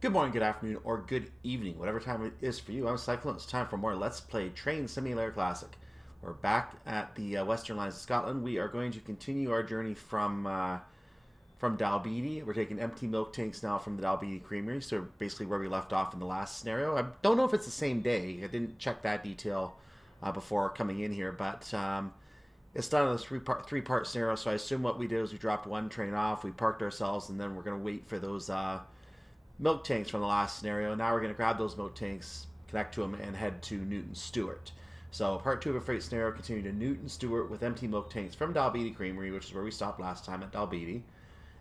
Good morning, good afternoon, or good evening, whatever time it is for you. I'm Cyclone. It's time for more Let's Play Train Simulator Classic. We're back at the Western Lines of Scotland. We are going to continue our journey from Dalbeattie. We're taking empty milk tanks now from the Dalbeattie Creamery, so basically where we left off in the last scenario. I don't know if it's the same day. I didn't check that detail before coming in here, but it's done in a three-part scenario, so I assume what we did is we dropped one train off, we parked ourselves, and then we're going to wait for those milk tanks from the last scenario. Now we're going to grab those milk tanks, connect to them, and head to Newton Stewart. So part 2 of a freight scenario, continue to Newton Stewart with empty milk tanks from Dalbeattie Creamery, which is where we stopped last time at Dalbeattie.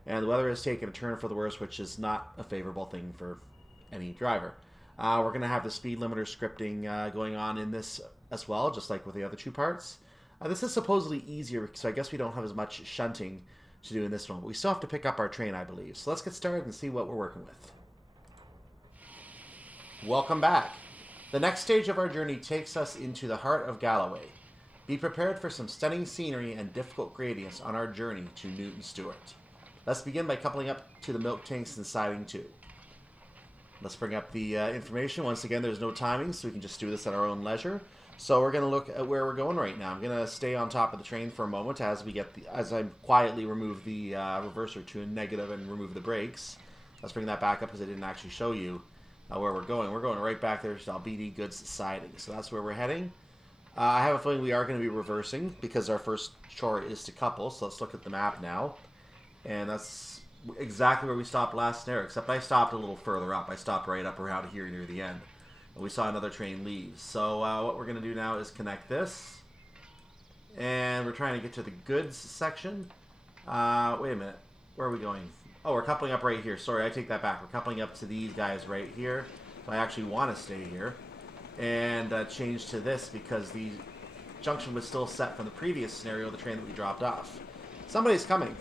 And the weather has taken a turn for the worse, which is not a favorable thing for any driver. We're going to have the speed limiter scripting going on in this as well, just like with the other two parts. This is supposedly easier, so I guess we don't have as much shunting to do in this one. But we still have to pick up our train, I believe. So let's get started and see what we're working with. Welcome back. The next stage of our journey takes us into the heart of Galloway. Be prepared for some stunning scenery and difficult gradients on our journey to Newton Stewart. Let's begin by coupling up to the milk tanks and siding 2. Let's bring up the information. Once again, there's no timing, so we can just do this at our own leisure. So we're going to look at where we're going right now. I'm going to stay on top of the train for a moment as I quietly remove the reverser to a negative and remove the brakes. Let's bring that back up because I didn't actually show you where we're going. We're going right back there to Dalbeattie Goods Siding. So that's where we're heading. I have a feeling we are going to be reversing because our first chore is to couple. So let's look at the map now. And that's exactly where we stopped last scenario, except I stopped a little further up. I stopped right up around here near the end. And we saw another train leave. So what we're going to do now is connect this. And we're trying to get to the goods section. Wait a minute. Where are we going? Oh, we're coupling up right here. Sorry, I take that back. We're coupling up to these guys right here. So I actually want to stay here. And change to this because the junction was still set from the previous scenario, the train that we dropped off. Somebody's coming.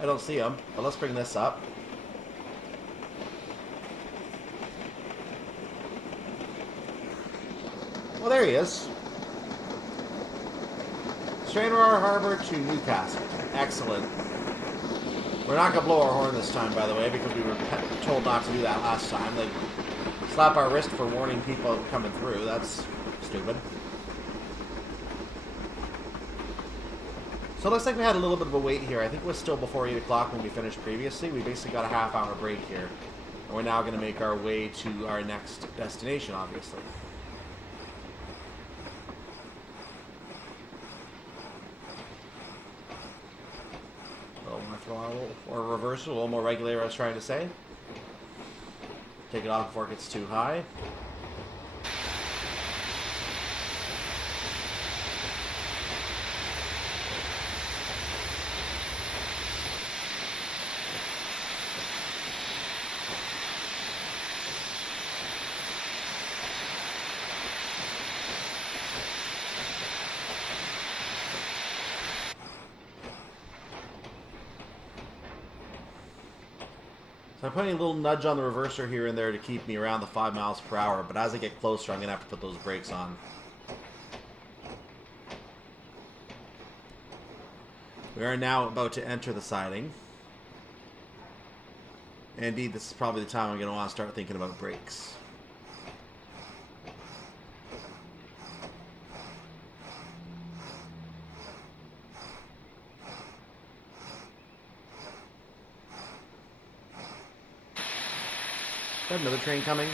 I don't see him, but let's bring this up. Well, there he is. Skerrow Harbor to Newcastle. Excellent. We're not going to blow our horn this time, by the way, because we were told not to do that last time. They slap our wrist for warning people coming through. That's stupid. So it looks like we had a little bit of a wait here. I think it was still before 8 o'clock when we finished previously. We basically got a half-hour break here. And we're now going to make our way to our next destination, obviously. Or reversal, a little more regular, I was trying to say. Take it off before it gets too high. So I'm putting a little nudge on the reverser here and there to keep me around the 5 miles per hour, but as I get closer, I'm going to have to put those brakes on. We are now about to enter the siding. And indeed, this is probably the time I'm going to want to start thinking about brakes. Got another train coming.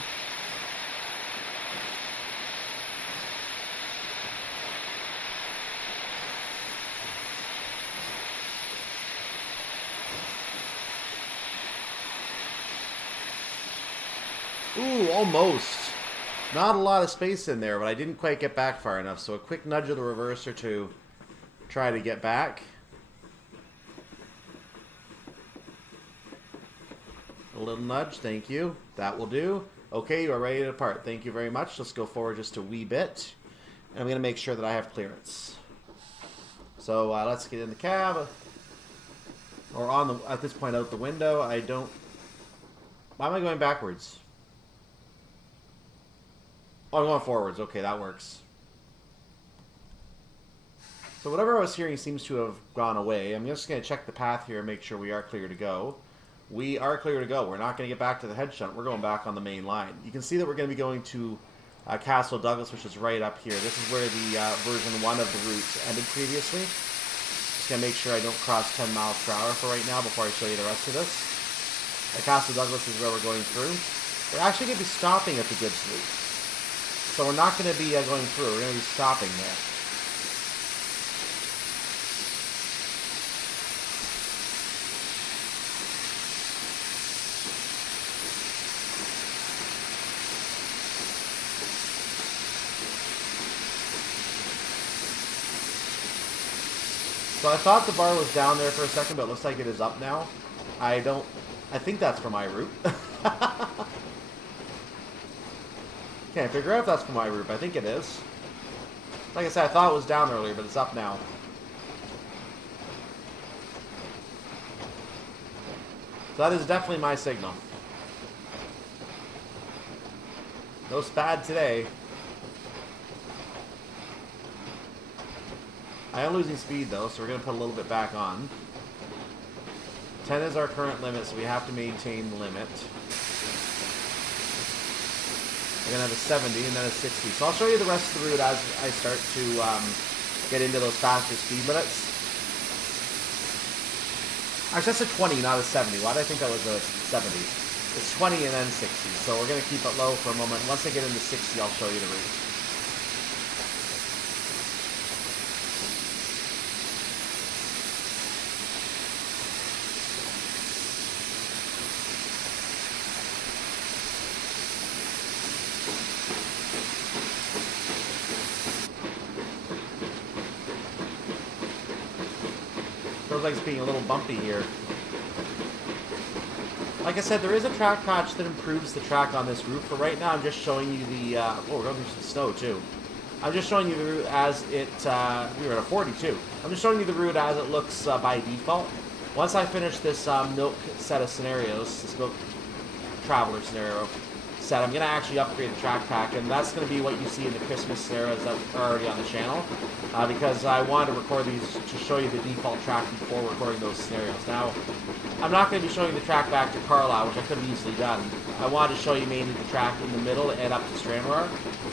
Ooh, almost. Not a lot of space in there, but I didn't quite get back far enough. So a quick nudge of the reverser to try to get back. A little nudge, thank you. That will do. Okay, you are ready to depart. Thank you very much. Let's go forward just a wee bit. And I'm going to make sure that I have clearance. So let's get in the cab. Or on the at this point out the window. I don't... Why am I going backwards? Oh, I'm going forwards. Okay, that works. So whatever I was hearing seems to have gone away. I'm just going to check the path here and make sure we are clear to go. We are clear to go. We're not going to get back to the head shunt. We're going back on the main line. You can see that we're going to be going to Castle Douglas, which is right up here. This is where the version 1 of the route ended previously. Just going to make sure I don't cross 10 miles per hour for right now before I show you the rest of this. Castle Douglas is where we're going through. We're actually going to be stopping at the Gibbs Loop. So we're not going to be going through. We're going to be stopping there. So I thought the bar was down there for a second, but it looks like it is up now. I think that's for my route. Can't figure out if that's for my route. I think it is. Like I said, I thought it was down earlier, but it's up now. So that is definitely my signal. No spad today. I am losing speed though, so we're going to put a little bit back on. 10 is our current limit, so we have to maintain the limit. We're going to have a 70 and then a 60. So I'll show you the rest of the route as I start to get into those faster speed limits. Actually, that's a 20, not a 70. Why did I think that was a 70? It's 20 and then 60. So we're going to keep it low for a moment. Once I get into 60, I'll show you the route. Feels like it's being a little bumpy here. Like I said, there is a track patch that improves the track on this route. For right now, I'm just showing you the... oh, we're going through some snow, too. I'm just showing you the route as it... we were at a 42. I'm just showing you the route as it looks by default. Once I finish this milk set of scenarios, this milk traveler scenario set, I'm going to actually upgrade the track pack, and that's going to be what you see in the Christmas scenarios that are already on the channel, because I wanted to record these to show you the default track before recording those scenarios. Now, I'm not going to be showing the track back to Carlisle, which I could have easily done. I wanted to show you mainly the track in the middle and up to Stranraer,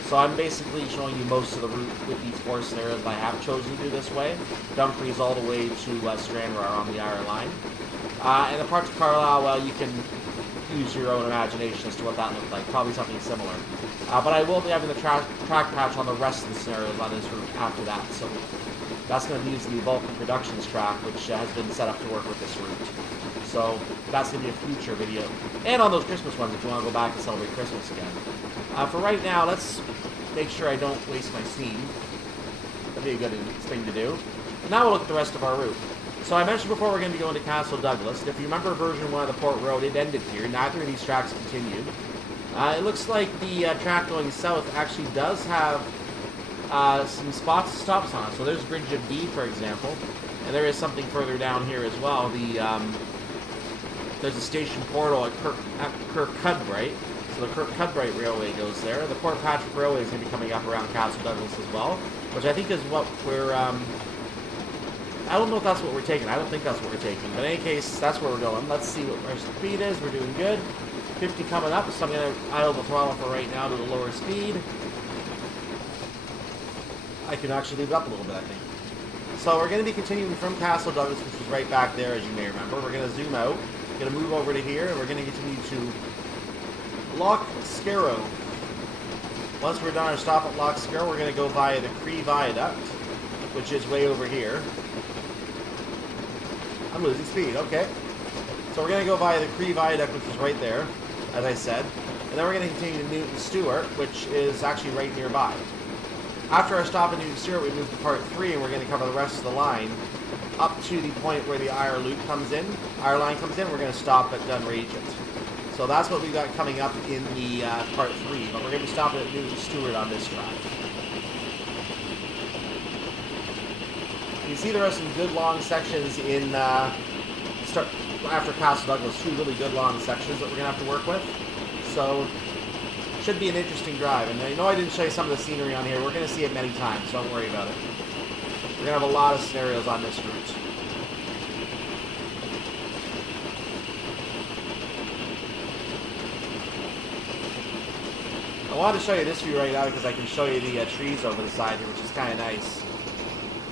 so I'm basically showing you most of the route with these 4 scenarios that I have chosen to do this way. Dumfries all the way to Stranraer on the Iron line. And the parts of Carlisle, well, you can use your own imagination as to what that looked like. Probably something similar. But I will be having the track patch on the rest of the scenarios on this route after that. So that's going to be using the Vulcan Productions track, which has been set up to work with this route. So that's going to be a future video. And on those Christmas ones if you want to go back and celebrate Christmas again. For right now, let's make sure I don't waste my steam. That'd be a good thing to do. Now we'll look at the rest of our route. So I mentioned before we're going to be going to Castle Douglas. And if you remember version 1 of the Port Road, it ended here. Neither of these tracks continued. It looks like the track going south actually does have some spots stops on it. So there's Bridge of D, for example. And there is something further down here as well. There's a station portal at Kirkcudbright. So the Kirkcudbright Railway goes there. The Port Patrick Railway is going to be coming up around Castle Douglas as well, which I think is what we're... I don't know if that's what we're taking. I don't think that's what we're taking. But in any case, that's where we're going. Let's see what our speed is. We're doing good. 50 coming up, so I'm going to idle the throttle for right now to a lower speed. I can actually leave it up a little bit, I think. So we're going to be continuing from Castle Douglas, which is right back there, as you may remember. We're going to zoom out. We're going to move over to here, and we're going to continue to Loch Skerrow. Once we're done our stop at Loch Skerrow, we're going to go via the Cree Viaduct, which is way over here. I'm losing speed, okay. So we're going to go via the Cree Viaduct, which is right there, as I said. And then we're going to continue to Newton Stewart, which is actually right nearby. After our stop at Newton Stewart, we move to part 3, and we're going to cover the rest of the line up to the point where the Ayr Loop comes in. Ayr line comes in, we're going to stop at Dun Regent. So that's what we've got coming up in the part 3, but we're going to be stopping at Newton Stewart on this drive. You see there are some good long sections in after Castle Douglas, 2 really good long sections that we're going to have to work with. So should be an interesting drive. And I know I didn't show you some of the scenery on here. We're going to see it many times, so don't worry about it. We're going to have a lot of scenarios on this route. I wanted to show you this view right now because I can show you the trees over the side here, which is kind of nice.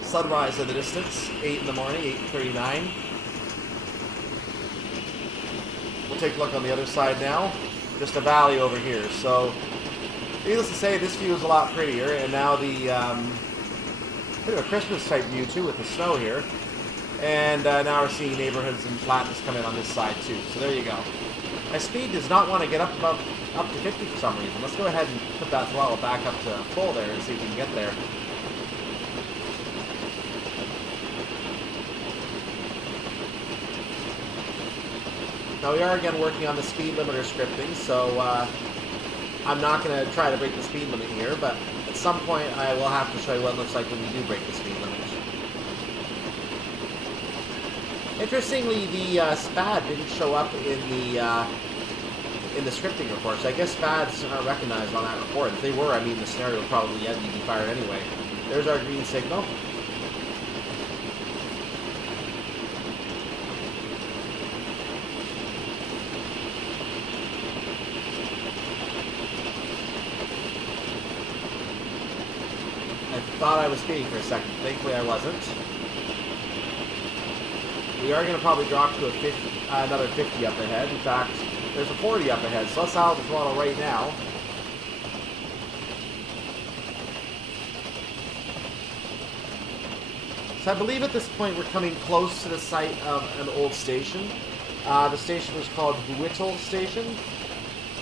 Sunrise in the distance, 8 in the morning, 8:39. We'll take a look on the other side now. Just a valley over here. So, needless to say, this view is a lot prettier, and now the bit of a Christmas type view too with the snow here. And now we're seeing neighborhoods and flatness come in on this side too. So there you go. My speed does not want to get up to 50 for some reason. Let's go ahead and put that throttle back up to full there and see if we can get there. Now we are again working on the speed limiter scripting, so I'm not going to try to break the speed limit here, but at some point I will have to show you what it looks like when we do break the speed limit. Interestingly, the SPAD didn't show up in the scripting reports. I guess SPADs aren't recognized on that report. If they were, I mean, the scenario would probably yet be fired anyway. There's our green signal. I thought I was speeding for a second. Thankfully, I wasn't. We are going to probably drop to another 50 up ahead. In fact, there's a 40 up ahead, so let's out the throttle right now. So I believe at this point we're coming close to the site of an old station. The station was called Buittle Station.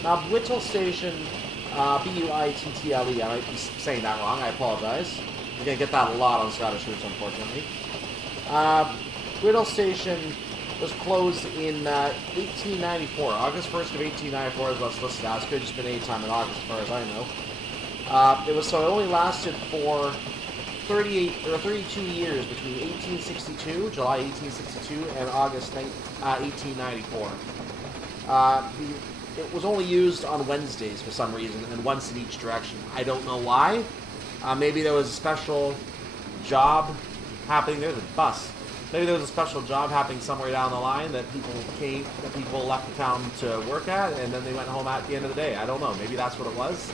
Now, Buittle Station, B-U-I-T-T-L-E, I might be saying that wrong, I apologize. You're going to get that a lot on Scottish routes, unfortunately. Buittle Station was closed in 1894. August 1st of 1894 is what's listed as. Could have just been any time in August, as far as I know. It only lasted for 32 years between 1862, July 1862, and August 1894. It was only used on Wednesdays for some reason, and once in each direction. I don't know why. Maybe there was a special job happening. There's a bus. Maybe there was a special job happening somewhere down the line that people left the town to work at, and then they went home at the end of the day. I don't know. Maybe that's what it was.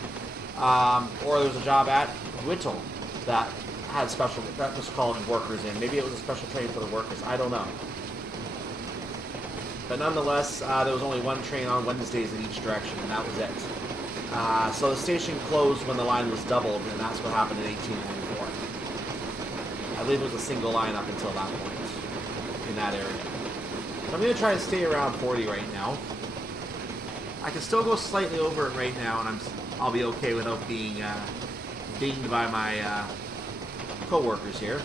Or there was a job at Whittle that was called workers in. Maybe it was a special train for the workers. I don't know. But nonetheless, there was only one train on Wednesdays in each direction, and that was it. So the station closed when the line was doubled, and that's what happened in 1894. I believe it was a single line up until that point in that area. So I'm going to try to stay around 40 right now. I can still go slightly over it right now, and I'll be okay without being dinged by my co-workers here.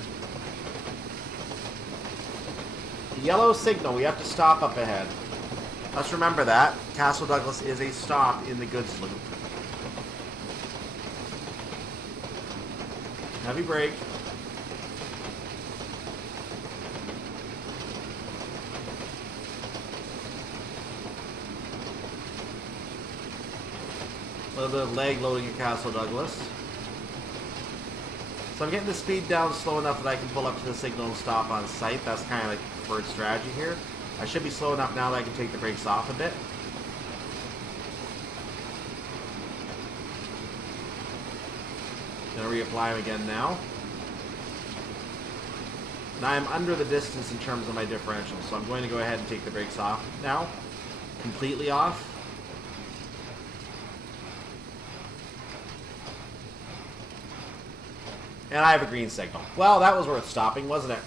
The yellow signal, we have to stop up ahead. Let's remember that. Castle Douglas is a stop in the goods loop. Heavy brake. A little bit of leg loading at Castle Douglas. So I'm getting the speed down slow enough that I can pull up to the signal and stop on sight. That's kind of like the preferred strategy here. I should be slow enough now that I can take the brakes off a bit. Gonna reapply them again now. Now I'm under the distance in terms of my differential, so I'm going to go ahead and take the brakes off now. Completely off. And I have a green signal. Well, that was worth stopping, wasn't it?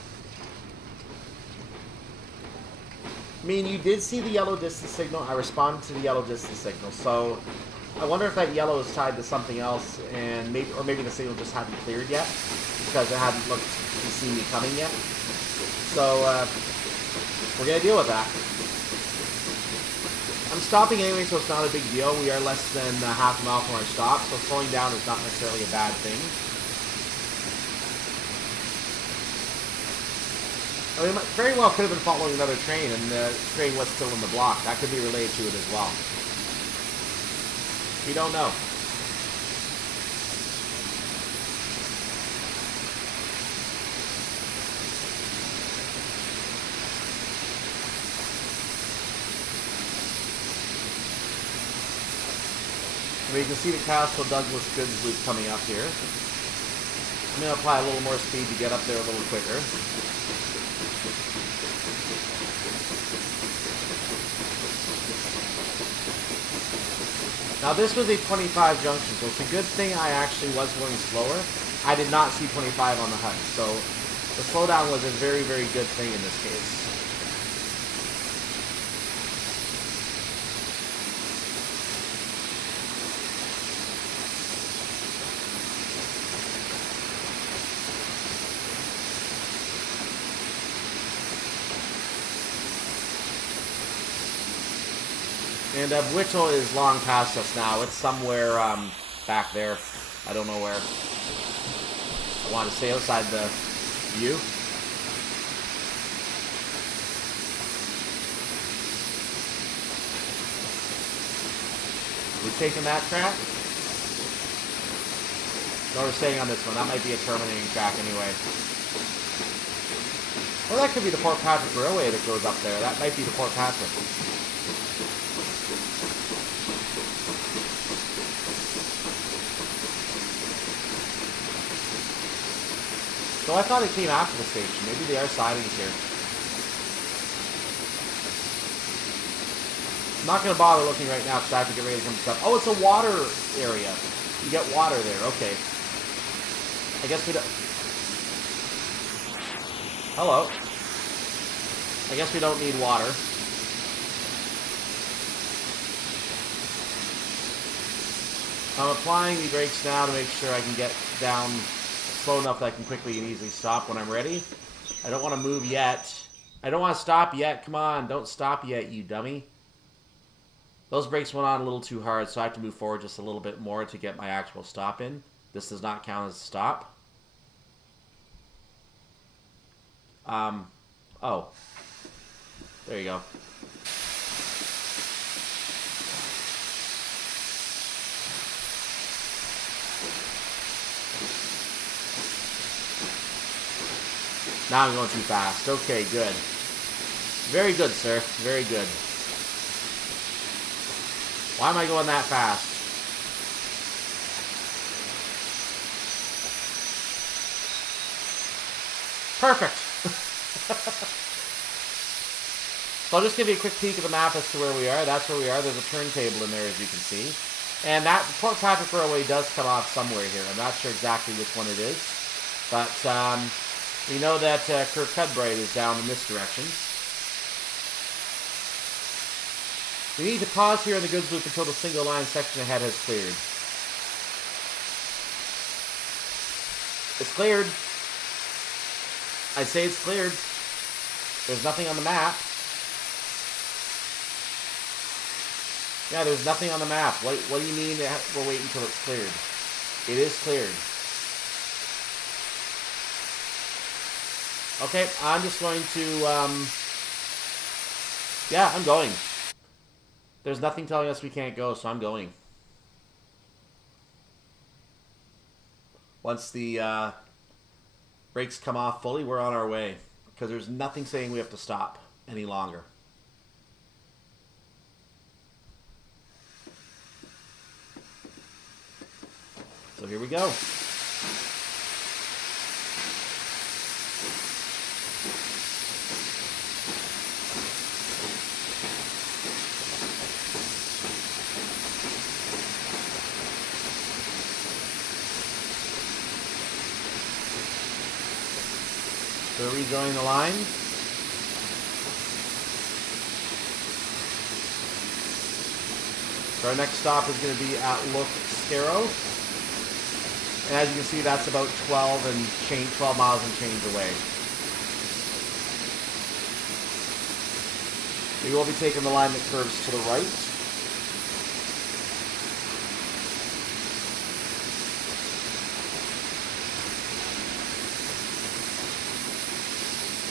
I mean, you did see the yellow distance signal. I responded to the yellow distance signal. So I wonder if that yellow is tied to something else, and maybe the signal just hadn't cleared yet because it hadn't looked and seen me coming yet. So we're gonna deal with that. I'm stopping anyway, so it's not a big deal. We are less than half a mile from our stop, so slowing down is not necessarily a bad thing. I mean, very well could have been following another train, and the train was still in the block. That could be related to it as well. We don't know. And you can see the Castle Douglas goods loop coming up here. I'm going to apply a little more speed to get up there a little quicker. Now this was a 25 junction, so it's a good thing I actually was going slower. I did not see 25 on the HUD, so the slowdown was a very, very good thing in this case. And Whittle is long past us now. It's somewhere back there. I don't know where. I want to stay outside the view. We're taking that track? No, we're staying on this one. That might be a terminating track anyway. Well, that could be the Port Patrick Railway that goes up there. That might be the Port Patrick. So I thought it came after the station. Maybe they are sidings here. I'm not going to bother looking right now because I have to get ready to come to stuff. Oh, it's a water area. You get water there. Okay. I guess we don't... Hello. I guess we don't need water. I'm applying the brakes now to make sure I can get down slow enough that I can quickly and easily stop when I'm ready. I don't want to move yet. I don't want to stop yet. Come on, don't stop yet, you dummy. Those brakes went on a little too hard, so I have to move forward just a little bit more to get my actual stop in. This does not count as a stop. Oh. There you go. Now I'm going too fast. Okay, good. Very good, sir. Very good. Why am I going that fast? Perfect. So I'll just give you a quick peek of the map as to where we are. That's where we are. There's a turntable in there, as you can see. And that Port Patrick Railway does come off somewhere here. I'm not sure exactly which one it is. But, we know that Kirkcudbright is down in this direction. We need to pause here in the goods loop until the single line section ahead has cleared. It's cleared. I'd say it's cleared. There's nothing on the map. Yeah, there's nothing on the map. What do you mean we're waiting until it's cleared? It is cleared. Okay, I'm just going to, yeah, I'm going. There's nothing telling us we can't go, so I'm going. Once the brakes come off fully, we're on our way. Because there's nothing saying we have to stop any longer. So here we go. So rejoin the line. So our next stop is going to be at Skerrow. And as you can see, that's about 12 miles and change away. We will be taking the line that curves to the right.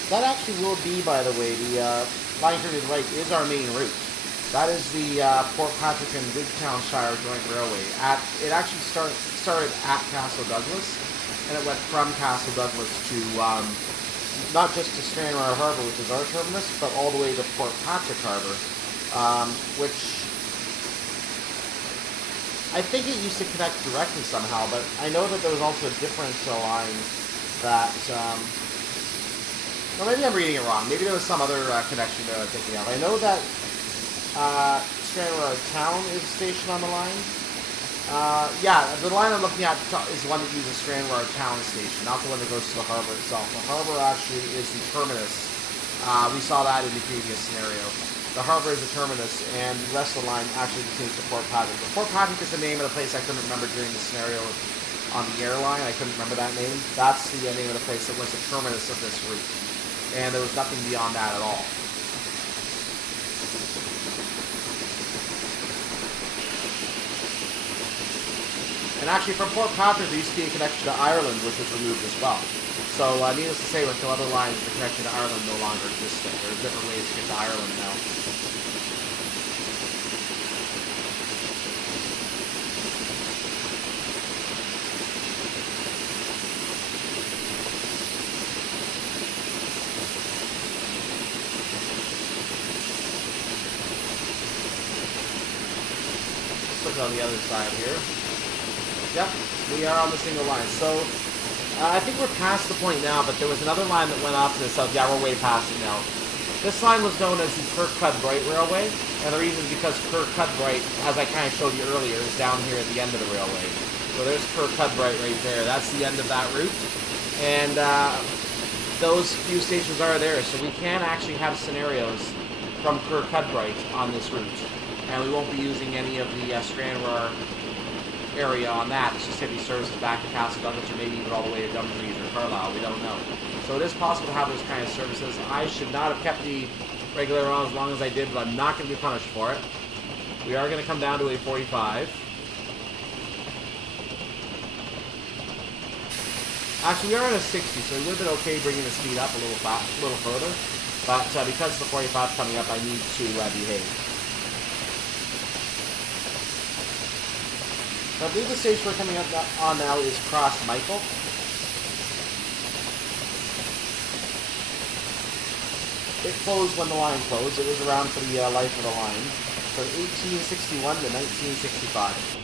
That actually will be, by the way, the line curving to the right is our main route. That is the Port Patrick and Wigtownshire Joint Railway. It actually started at Castle Douglas, and it went from Castle Douglas to, not just to Stranraer Harbour, which is our terminus, but all the way to Port Patrick Harbour, which I think it used to connect directly somehow, but I know that there was also a different line that, well, maybe I'm reading it wrong. Maybe there was some other connection that I'm thinking of. I know that Skerrow Town is a station on the line. Yeah, the line I'm looking at is the one that uses Skerrow Town Station, not the one that goes to the harbor itself. The harbor actually is the terminus. We saw that in the previous scenario. The harbor is the terminus, and the rest of the line actually continues to Port Patrick. But Port Patrick is the name of the place I couldn't remember during the scenario on the airline. I couldn't remember that name. That's the name of the place that was the terminus of this route. And there was nothing beyond that at all. And actually, from Port Patrick, there used to be a connection to Ireland, which was removed as well. So, needless to say, with no other lines, the connection to Ireland no longer exists. There's different ways to get to Ireland now. Let's look on the other side here. Yep, we are on the single line. So, I think we're past the point now, but there was another line that went off to the south. Yeah, we're way past it now. This line was known as the Kirkcudbright Railway, and the reason is because Kirkcudbright, as I kind of showed you earlier, is down here at the end of the railway. So there's Kirkcudbright right there. That's the end of that route. And those few stations are there, so we can actually have scenarios from Kirkcudbright on this route. And we won't be using any of the Stranraer area on that. It's just going to be services back to Castle Douglas, or maybe even all the way to Dumfries or Carlisle. We don't know. So it is possible to have those kind of services. I should not have kept the regular on as long as I did, but I'm not going to be punished for it. We are going to come down to a 45. Actually, we are at a 60, so it would have been okay bringing the speed up a little further. But because the 45 is coming up, I need to behave. So I believe the station we're coming up on now is Cross Michael. It closed when the line closed. It was around for the life of the line, from 1861 to 1965.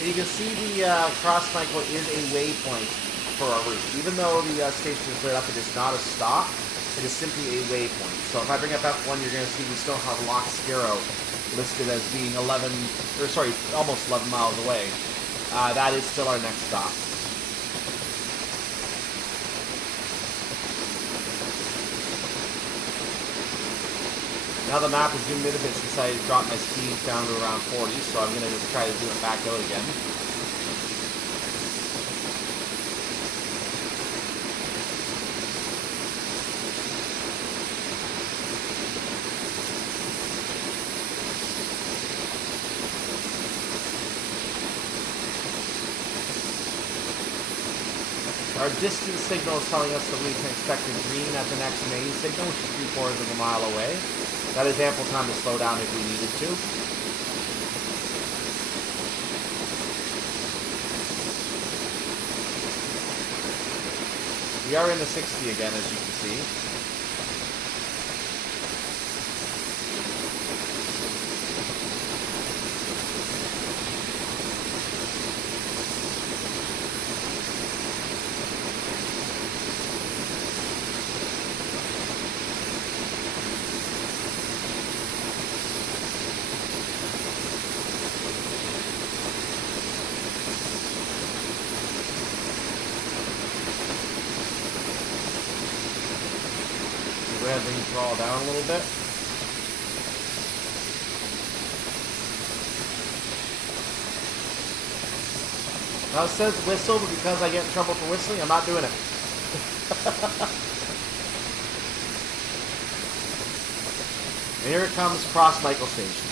You can see the Cross Michael is a waypoint for our route. Even though the station is lit up, it is not a stop. It is simply a waypoint. So if I bring up F1, you're going to see we still have Loch Skerrow listed as being almost 11 miles away. That is still our next stop. Now the map is zoomed in a bit since I dropped my speed down to around 40, so I'm going to try to zoom it back out again. Our distance signal is telling us that we can expect a green at the next main signal, which is 3/4 of a mile away. That is ample time to slow down if we needed to. We are in the 60 again, as you can see. Go ahead and bring the throttle down a little bit. Now it says whistle, but because I get in trouble for whistling, I'm not doing it. And here it comes, Cross Michael Station.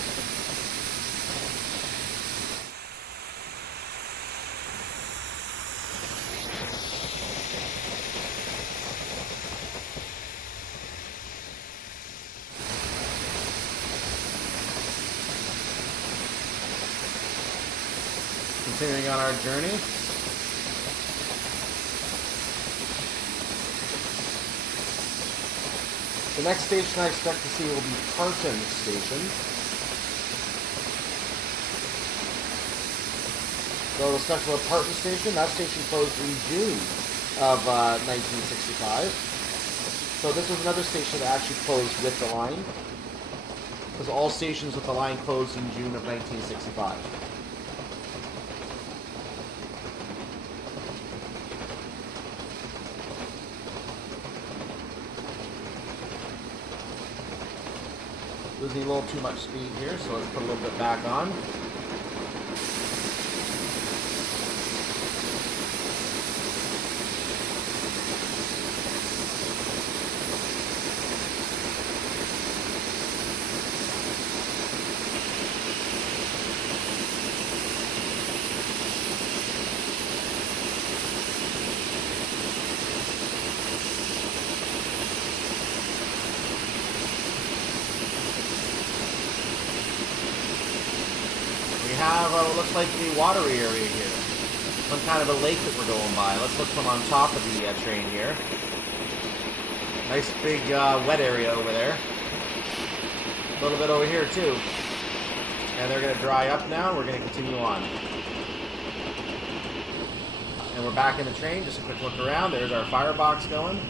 Continuing on our journey. The next station I expect to see will be Parton Station. So let's talk about Parton Station. That station closed in June of 1965. So this was another station that actually closed with the line, because all stations with the line closed in June of 1965. Losing a little too much speed here, so let's put a little bit back on. We have what looks like to be watery area here. Some kind of a lake that we're going by. Let's look from on top of the train here. Nice big wet area over there. A little bit over here too. And they're going to dry up now. We're going to continue on. And we're back in the train. Just a quick look around. There's our firebox going.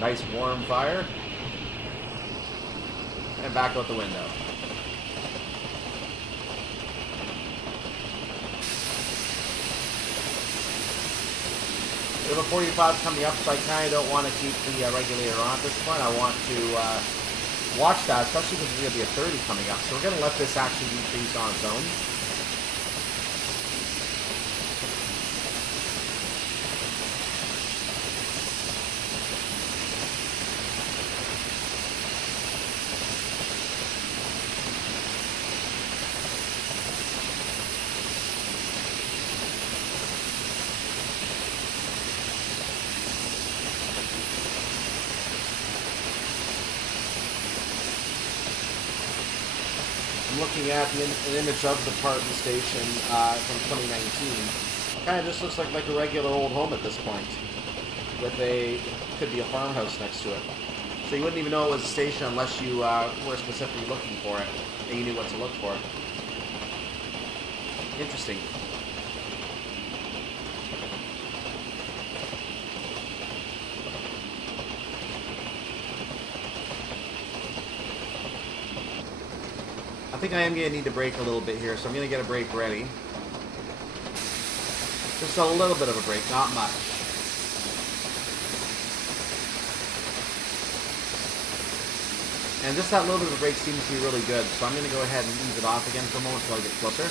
Nice warm fire. And back out the window. We have a 45 coming up, so I kind of don't want to keep the regulator on at this point. I want to watch that, especially because there's going to be a 30 coming up. So we're going to let this actually decrease on its own. I'm looking at an image of the Parton Station from 2019. Kind of just looks like a regular old home at this point, with could be a farmhouse next to it. So you wouldn't even know it was a station unless you were specifically looking for it and you knew what to look for. Interesting. I think I am going to need to brake a little bit here, so I'm going to get a brake ready. Just a little bit of a brake, not much. And just that little bit of a brake seems to be really good, so I'm going to go ahead and ease it off again for a moment until I get closer.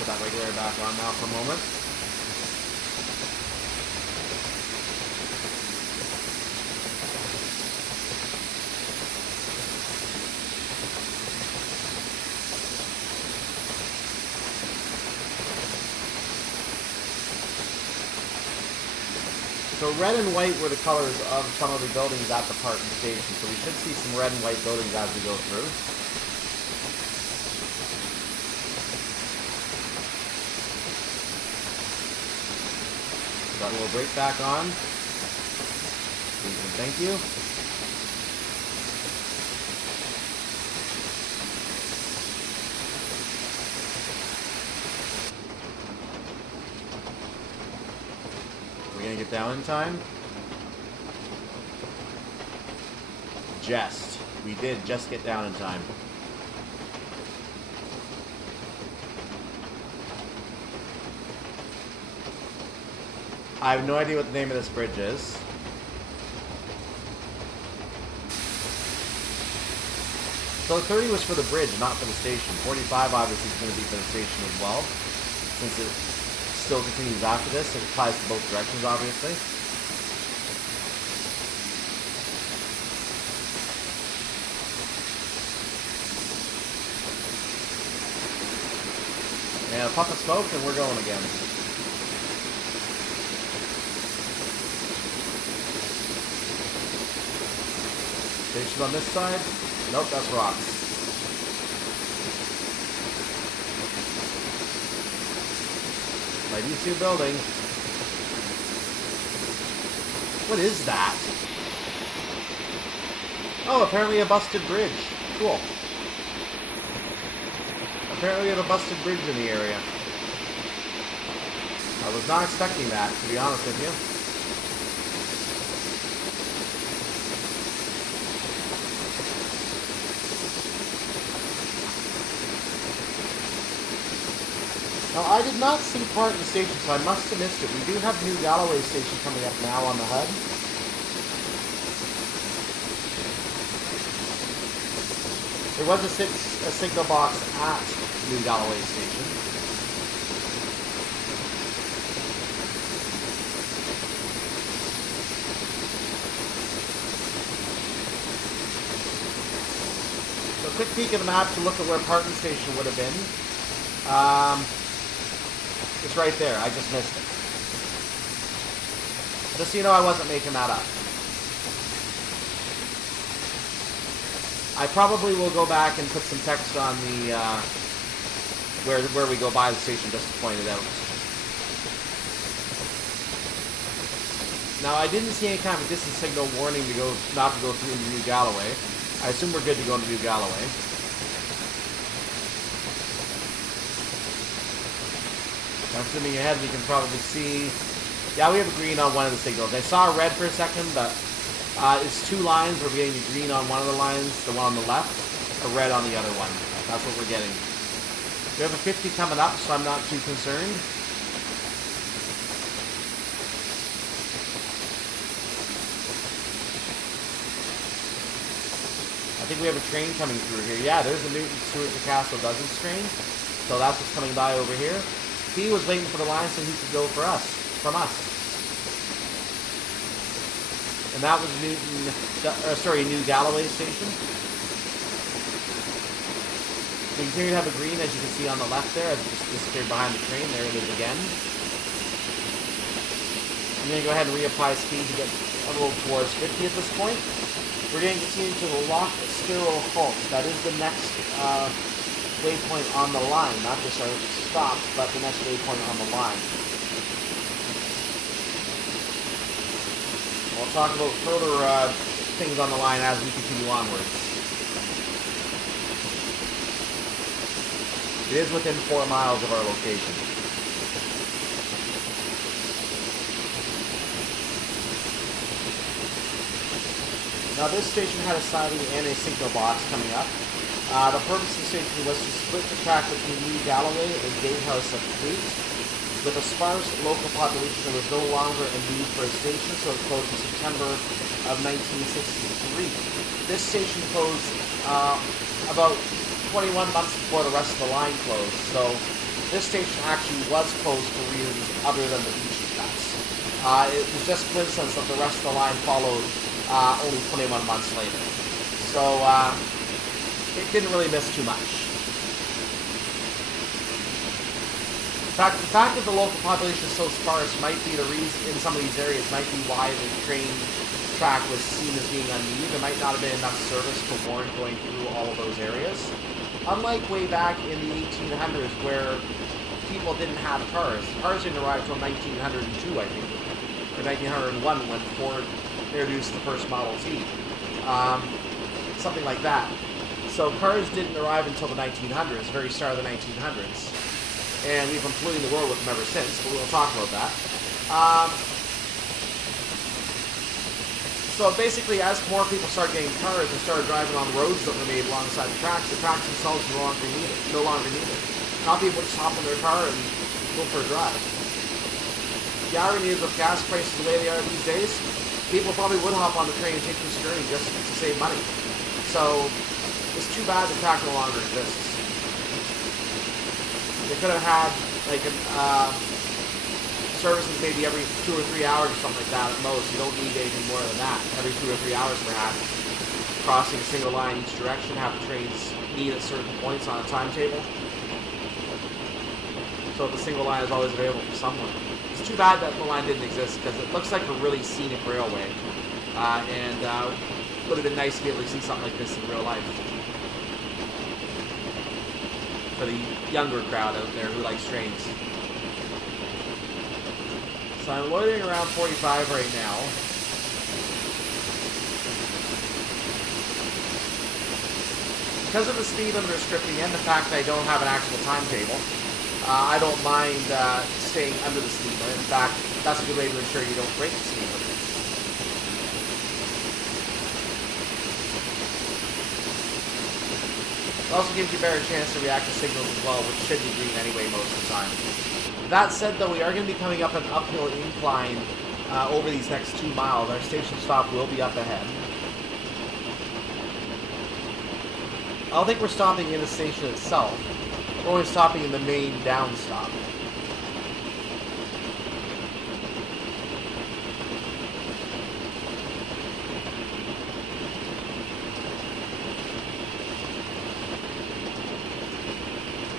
Put that regulator back on now for a moment. So red and white were the colors of some of the buildings at the Parton Station. So we should see some red and white buildings as we go through. Got a little brake back on. Thank you. Get down in time. We did just get down in time. I have no idea what the name of this bridge is. So 30 was for the bridge, not for the station. 45 obviously is going to be for the station as well, since it still continues after this. It applies to both directions, obviously. And a puff of smoke, and we're going again. Station's on this side. Nope, that's rocks. I do see a building. What is that? Oh, apparently a busted bridge. Cool. Apparently we have a busted bridge in the area. I was not expecting that, to be honest with you. Now, I did not see part in the station, so I must have missed it. We do have New Galloway Station coming up now on the HUD. There was a signal box at New Galloway Station. So a quick peek at the map to look at where Parton Station would have been. It's right there. I just missed it. Just so you know, I wasn't making that up. I probably will go back and put some text on the where we go by the station just to point it out. Now, I didn't see any kind of distance signal warning to go not to go through into New Galloway. I assume we're good to go into New Galloway. I'm zooming ahead, we can probably see... Yeah, we have a green on one of the signals. I saw a red for a second, but it's two lines. We're getting the green on one of the lines, the one on the left, a red on the other one. That's what we're getting. We have a 50 coming up, so I'm not too concerned. I think we have a train coming through here. Yeah, there's a Newton Stewart to Castle Douglas train. So that's what's coming by over here. He was waiting for the line so he could go from us. And that was New Galloway Station. We continue to have a green, as you can see on the left there, as it just disappeared behind the train. There it is again. I'm going to go ahead and reapply speed to get a little towards 50 at this point. We're going to continue to the Loch Skerrow halt. That is the next waypoint on the line, not just our stop, but the next waypoint on the line. We'll talk about further things on the line as we continue onwards. It is within 4 miles of our location. Now this station had a siding and a signal box coming up. The purpose of the station was to split the track between New Galloway and Gatehouse of Cree. With a sparse local population, there was no longer a need for a station, so it closed in September of 1963. This station closed about 21 months before the rest of the line closed, so this station actually was closed for reasons other than the beach cuts. It was just coincidence that the rest of the line followed only 21 months later. So, it didn't really miss too much. The fact that the local population is so sparse might be the reason, in some of these areas, might be why the train track was seen as being unneeded. There might not have been enough service to warrant going through all of those areas. Unlike way back in the 1800s, where people didn't have cars. Cars didn't arrive until 1902, I think, or 1901, when Ford introduced the first Model T. Something like that. So cars didn't arrive until the 1900s, very start of the 1900s. And we've been polluting the world with them ever since, but we'll talk about that. So basically, as more people started getting cars and started driving on roads that were made alongside the tracks themselves were no longer needed. Now people just hop in their car and go for a drive. The irony is, with gas prices the way they are these days, people probably would hop on the train and take this journey just to save money. So it's too bad the track no longer exists. They could have had like services maybe every 2 or 3 hours or something like that at most. You don't need anything more than that. Every 2 or 3 hours perhaps. Crossing a single line each direction, have the trains meet at certain points on a timetable. So the single line is always available for someone. It's too bad that the line didn't exist because it looks like a really scenic railway. And would have been nice to be able to see something like this in real life. For the younger crowd out there who likes trains. So I'm loitering around 45 right now. Because of the speed limiter scripting and the fact that I don't have an actual timetable, I don't mind staying under the speed limit. In fact, that's a good way to ensure you don't break the speed limit. It also gives you a better chance to react to signals as well, which should be green anyway most of the time. That said, though, we are going to be coming up an uphill incline over these next 2 miles. Our station stop will be up ahead. I don't think we're stopping in the station itself. We're only stopping in the main down stop.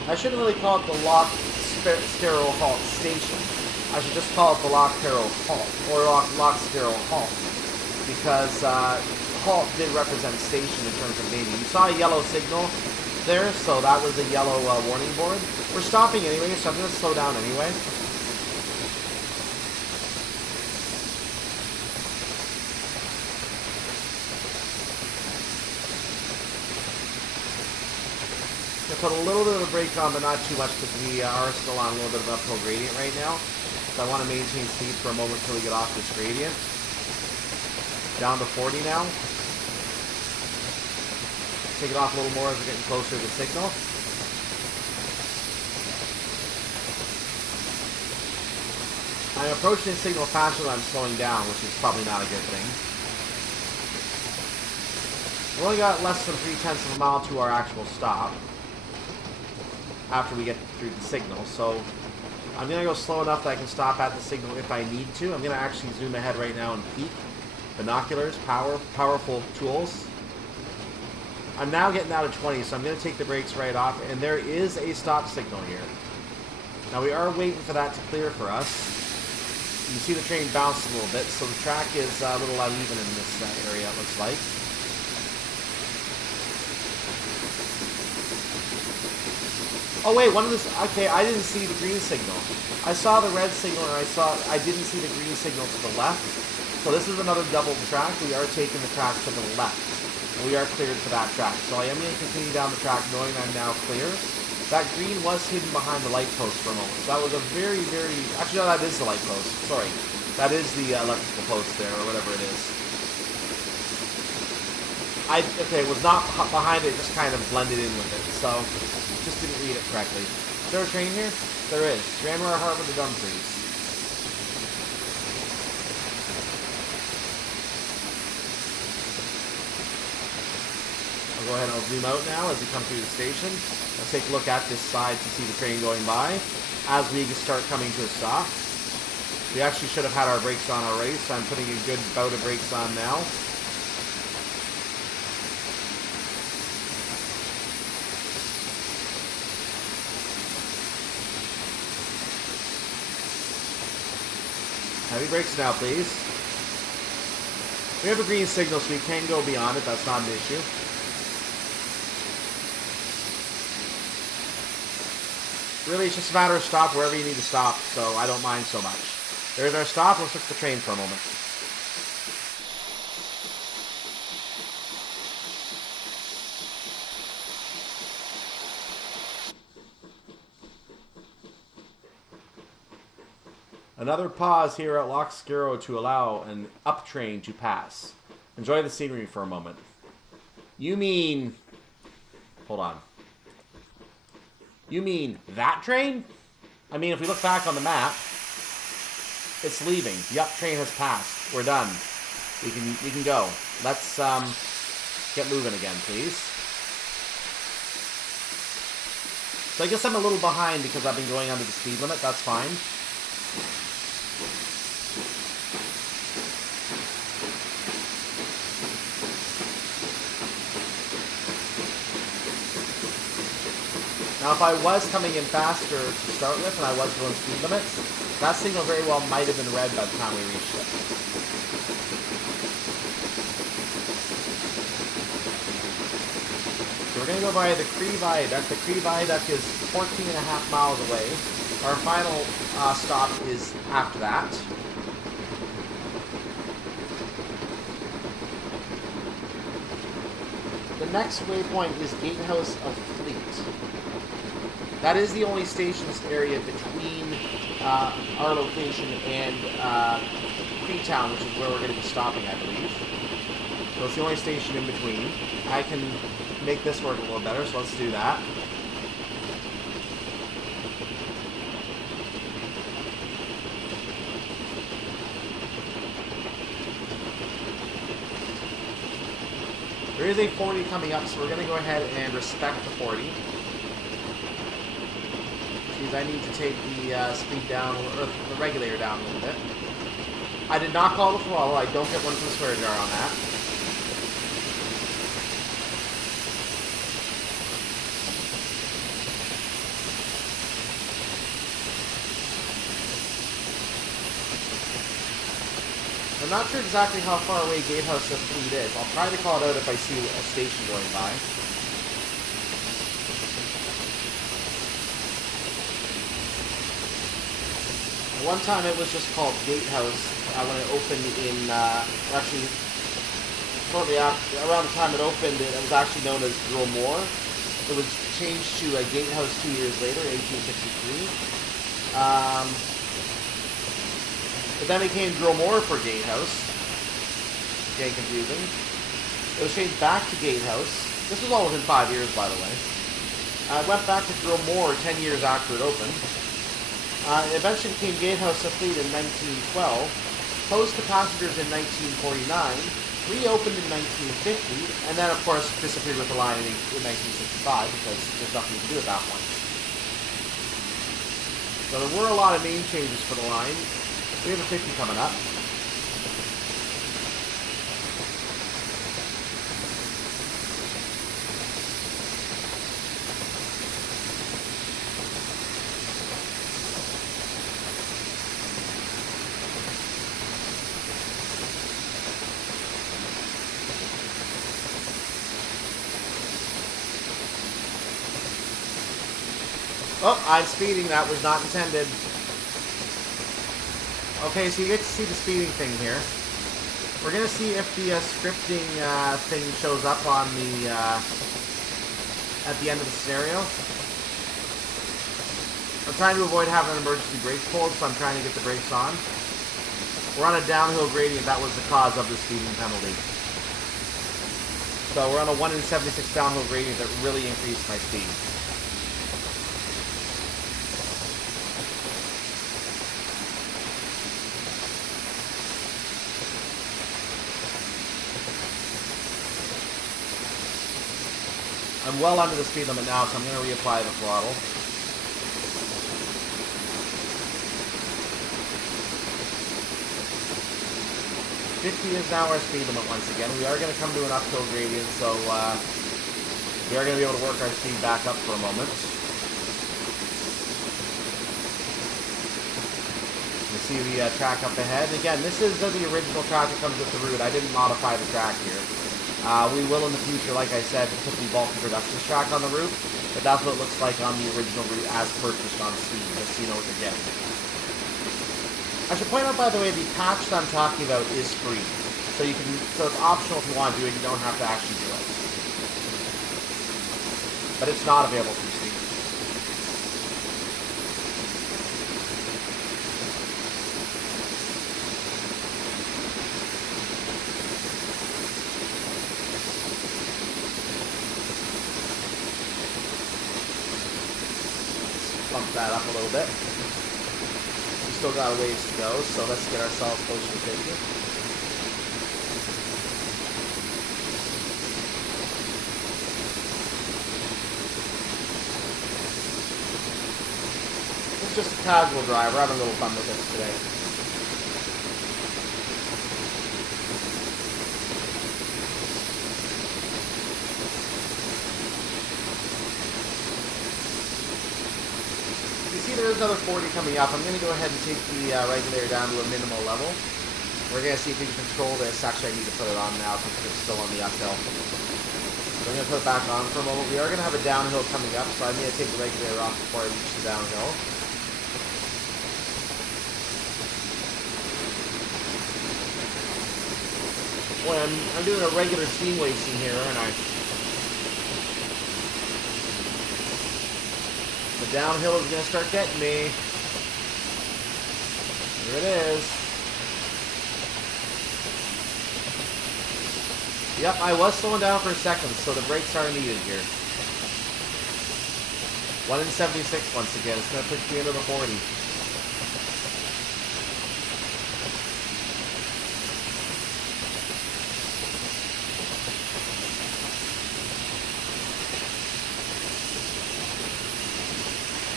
I shouldn't really call it the Skerrow Halt Station. I should just call it the Skerrow Halt, or Skerrow Halt, because halt did represent station in terms of naming. You saw a yellow signal there, so that was a yellow warning board. We're stopping anyway, so I'm going to slow down anyway. Put a little bit of a brake on, but not too much because we are still on a little bit of an uphill gradient right now. So I want to maintain speed for a moment until we get off this gradient. Down to 40 now. Take it off a little more as we're getting closer to the signal. I'm approaching the signal faster than I'm slowing down, which is probably not a good thing. We've only got less than 3/10 of a mile to our actual stop after we get through the signal, so I'm going to go slow enough that I can stop at the signal if I need to. I'm going to actually zoom ahead right now and peek. Binoculars, powerful tools. I'm now getting out of 20, so I'm going to take the brakes right off, and there is a stop signal here. Now we are waiting for that to clear for us. You see the train bounce a little bit, so the track is a little uneven in this area, it looks like. Oh wait, one of this. Okay, I didn't see the green signal. I saw the red signal, and I didn't see the green signal to the left. So this is another double track. We are taking the track to the left. And we are cleared for that track. So I am going to continue down the track knowing I'm now clear. That green was hidden behind the light post for a moment. So that was a very, very... Actually, no, that is the light post. Sorry. That is the electrical post there, or whatever it is. Okay, it was not behind it. It just kind of blended in with it. So, just didn't read it correctly. Is there a train here? There is. Stranraer Harbour to Dumfries. I'll go ahead and I'll zoom out now as we come through the station. Let's take a look at this side to see the train going by as we start coming to a stop. We actually should have had our brakes on already, so I'm putting a good bout of brakes on now. Heavy brakes now, please. We have a green signal, so we can go beyond it. That's not an issue. Really, it's just a matter of stop wherever you need to stop, so I don't mind so much. There's our stop. Let's look at the train for a moment. Another pause here at Skerrow to allow an up train to pass. Enjoy the scenery for a moment. You mean... Hold on. You mean that train? I mean, if we look back on the map, it's leaving. The up train has passed. We're done. We can go. Let's get moving again, please. So I guess I'm a little behind because I've been going under the speed limit. That's fine. Now, if I was coming in faster to start with, and I was going speed limits, that signal very well might have been red by the time we reached it. So we're going to go by the Cree Viaduct. The Cree Viaduct is 14.5 miles away. Our final stop is after that. The next waypoint is Gatehouse of Fleet. That is the only stations area between our location and Freetown, which is where we're going to be stopping, I believe. So it's the only station in between. I can make this work a little better, so let's do that. There is a 40 coming up, so we're going to go ahead and respect the 40. Which means I need to take the speed down, or the regulator down a little bit. I did not call the throttle. I don't get one from the swear jar on that. I'm not sure exactly how far away Gatehouse of Fleet is. I'll try to call it out if I see a station going by. One time it was just called Gatehouse when it opened in, actually, shortly after, around the time it opened, it was actually known as Dromore. It was changed to Gatehouse 2 years later, 1863. But then it became Dromore for Gatehouse. Getting confusing. It was changed back to Gatehouse. This was all within 5 years, by the way. It went back to Dromore 10 years after it opened. It eventually became Gatehouse of Fleet in 1912. Closed to passengers in 1949. Reopened in 1950. And then, of course, disappeared with the line in 1965 because there's nothing to do at that point. So there were a lot of name changes for the line. We have a 50 coming up. Oh, I'm speeding. That was not intended. Okay, so you get to see the speeding thing here. We're going to see if the scripting thing shows up on the at the end of the scenario. I'm trying to avoid having an emergency brake pulled, so I'm trying to get the brakes on. We're on a downhill gradient. That was the cause of the speeding penalty. So we're on a 1 in 76 downhill gradient that really increased my speed. I'm well under the speed limit now, so I'm going to reapply the throttle. $50 is now our speed limit once again. We are going to come to an uphill gradient, so we are going to be able to work our speed back up for a moment. You see the track up ahead. Again, this is the original track that comes with the route. I didn't modify the track here. We will in the future, like I said, put the Vulcan Productions track on the route, but that's what it looks like on the original route as purchased on Steam, just so you know what you're getting. I should point out, by the way, the patch that I'm talking about is free, so it's optional if you want to do it. You don't have to actually do it, but it's not available through Steam. Bump that up a little bit. We still got a ways to go, so let's get ourselves closer to 50. It's just a casual drive. We're having a little fun with this today. see there is another 40 coming up. I'm going to go ahead and take the regulator down to a minimal level. We're going to see if we can control this. Actually, I need to put it on now since it's still on the uphill. So I'm going to put it back on for a moment. We are going to have a downhill coming up, so I'm going to take the regulator off before I reach the downhill. Boy, I'm doing a regular steam wasting here, aren't I? The downhill is going to start getting me. Here it is. Yep, I was slowing down for a second, so the brakes are needed here. 1 in 76 once again. It's going to push me into the 40.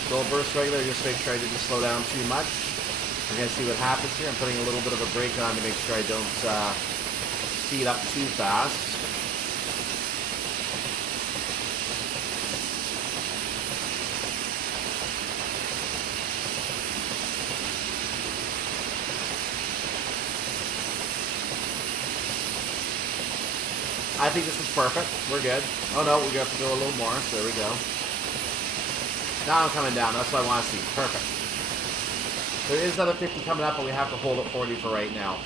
Little burst regulator, just make sure I didn't slow down too much. We're going to see what happens here. I'm putting a little bit of a brake on to make sure I don't speed up too fast. I think this is perfect. We're good. Oh no, we have to go a little more. So there we go. Now I'm coming down. That's what I want to see. Perfect. There is another 50 coming up, but we have to hold at 40 for right now.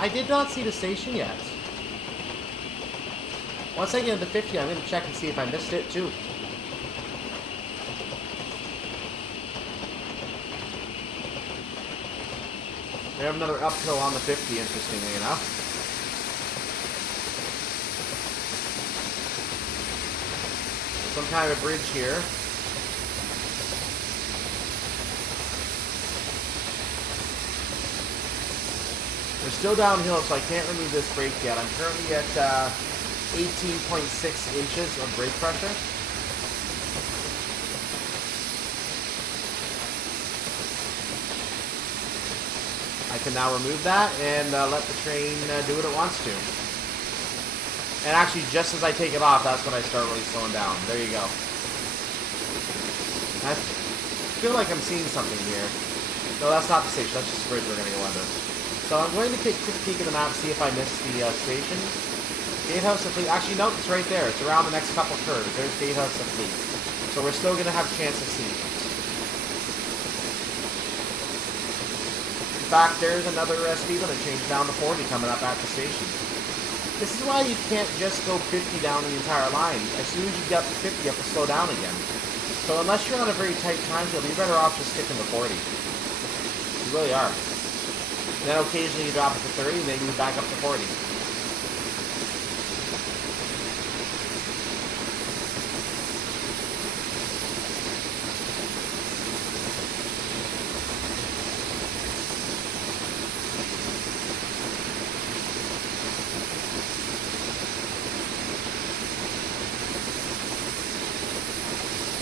I did not see the station yet. Once I get into 50, I'm going to check and see if I missed it too. We have another uphill on the 50, interestingly enough. Some kind of a bridge here. We're still downhill, so I can't remove this brake yet. I'm currently at 18.6 inches of brake pressure. I can now remove that and let the train do what it wants to. And actually, just as I take it off, that's when I start really slowing down. There you go. I feel like I'm seeing something here. No, that's not the station. That's just a bridge we're going to go under. So I'm going to take a quick peek at the map, see if I missed the station. Gatehouse of Fleet. Actually, no, it's right there. It's around the next couple curves. There's Gatehouse of Fleet. So we're still going to have a chance of seeing it. In fact, there's another speed limit change down to 40 coming up at the station. This is why you can't just go 50 down the entire line. As soon as you get to 50, you have to slow down again. So unless you're on a very tight time field, you're better off just sticking to 40. You really are. And then occasionally you drop it to 30, and then you move back up to 40.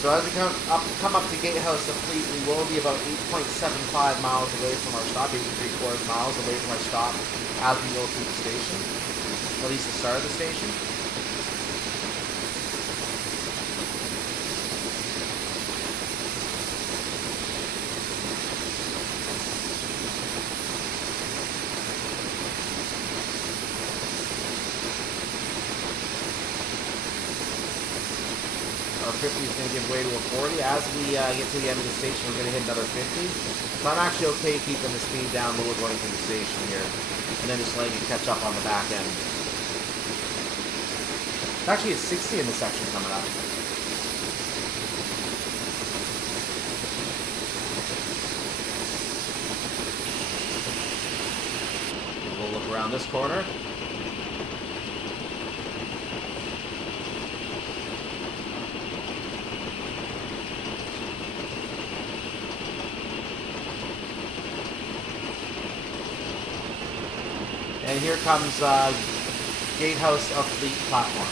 So as we come up to Gatehouse of Fleet, we will be about 8.75 miles away from our stop, 8 3/4 miles away from our stop as we go through the station, at least the start of the station. Our 50 is going to give way to a 40. As we get to the end of the station, we're going to hit another 50. So I'm actually okay keeping the speed down lower going through the station here. And then just letting it catch up on the back end. It's actually at 60 in the section coming up. We'll look around this corner. And here comes Gatehouse of Fleet platform.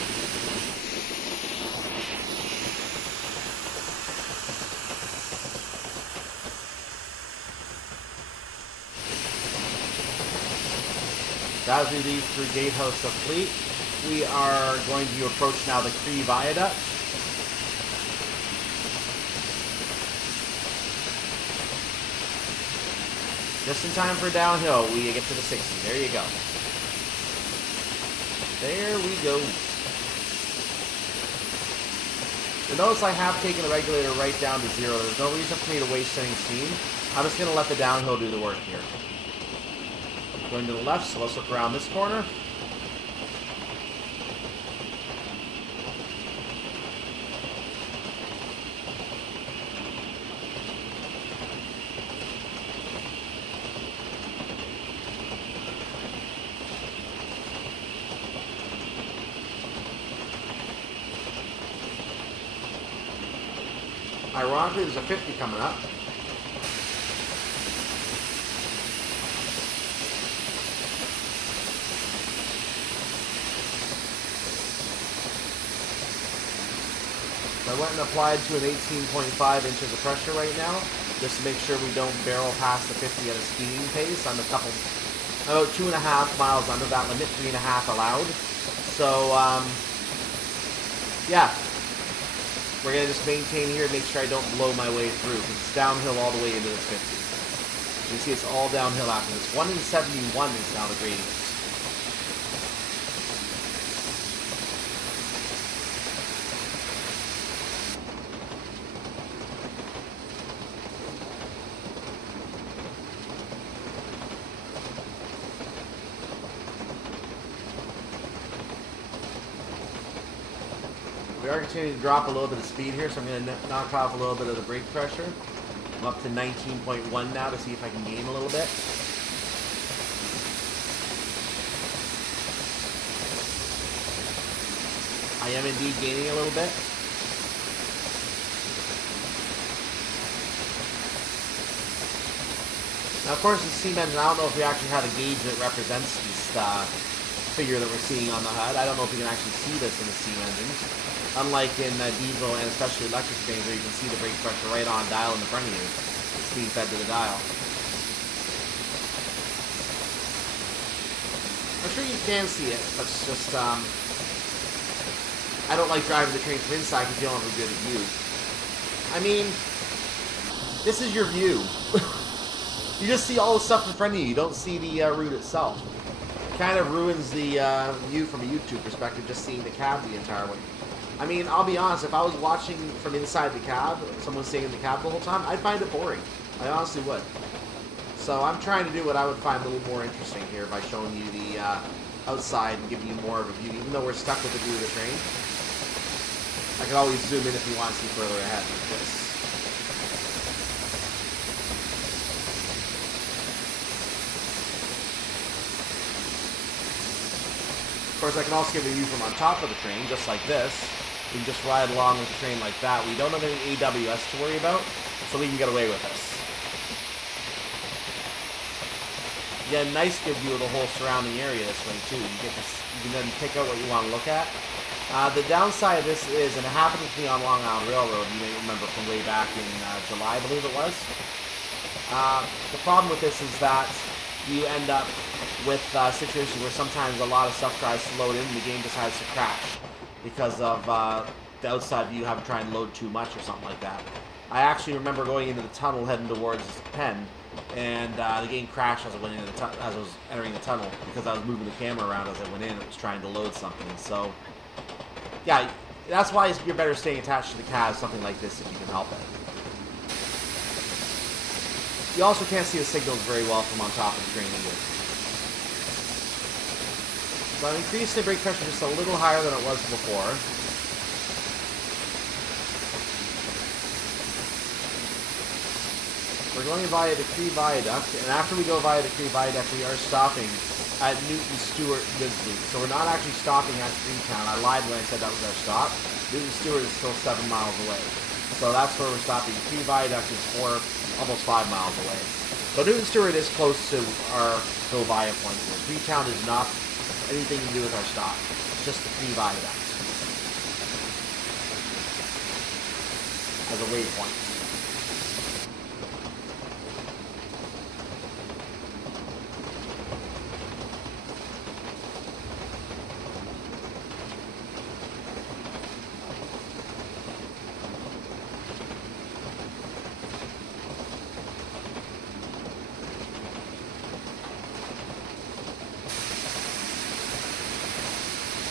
As we leave through Gatehouse of Fleet, we are going to approach now the Cree Viaduct. Just in time for downhill, we get to the 60. There you go. There we go. You'll notice I have taken the regulator right down to 0. There's no reason for me to waste any steam. I'm just going to let the downhill do the work here. Going to the left, so let's look around this corner. Ironically, there's a 50 coming up. I went and applied to an 18.5 inches of pressure right now, just to make sure we don't barrel past the 50 at a speeding pace. I'm about 2.5 miles under that limit, 3.5 allowed. So, yeah. We're going to just maintain here and make sure I don't blow my way through, because it's downhill all the way into this 50. You can see it's all downhill after this. 1 in 71 is now the gradient. We are continuing to drop a little bit of speed here, so I'm going to knock off a little bit of the brake pressure. I'm up to 19.1 now to see if I can gain a little bit. I am indeed gaining a little bit. Now, of course, the steam engine, I don't know if we actually have a gauge that represents this figure that we're seeing on the HUD. I don't know if you can actually see this in the steam engines. Unlike in diesel and especially electric trains where you can see the brake pressure right on dial in the front of you. It's being fed to the dial. I'm sure you can see it, but it's just, I don't like driving the train from inside because you don't have a good view. I mean, this is your view. You just see all the stuff in front of you. You don't see the route itself. It kind of ruins the view from a YouTube perspective, just seeing the cab the entire way. I mean, I'll be honest, if I was watching from inside the cab, someone staying in the cab the whole time, I'd find it boring. I honestly would. So I'm trying to do what I would find a little more interesting here by showing you the outside and giving you more of a view, even though we're stuck with the view of the train. I can always zoom in if you want to see further ahead like this. Of course, I can also give a view from on top of the train, just like this. We can just ride along with the train like that. We don't have any AWS to worry about, so we can get away with this. You get a nice good view of the whole surrounding area this way too. You can then pick out what you want to look at. The downside of this is, and it happened with me on Long Island Railroad, you may remember from way back in July, I believe it was. The problem with this is that you end up with situations where sometimes a lot of stuff tries to load in and the game decides to crash because of the outside view having to try and load too much or something like that. I actually remember going into the tunnel heading towards Penn, and the game crashed as I went into as I was entering the tunnel because I was moving the camera around as I went in. It was trying to load something. So, yeah, that's why you're better staying attached to the cab, something like this, if you can help it. You also can't see the signals very well from on top of the train either. So I've increased the brake pressure just a little higher than it was before. We're going via the Cree Viaduct, and after we go via the Cree Viaduct, we are stopping at Newton Stewart Goods Loop. So we're not actually stopping at Freetown. I lied when I said that was our stop. Newton Stewart is still 7 miles away. So that's where we're stopping. Cree Viaduct is almost 5 miles away. So Newton Stewart is close to our go via point here. Freetown is not anything to do with our stop. It's just the Cree Viaduct as a waypoint.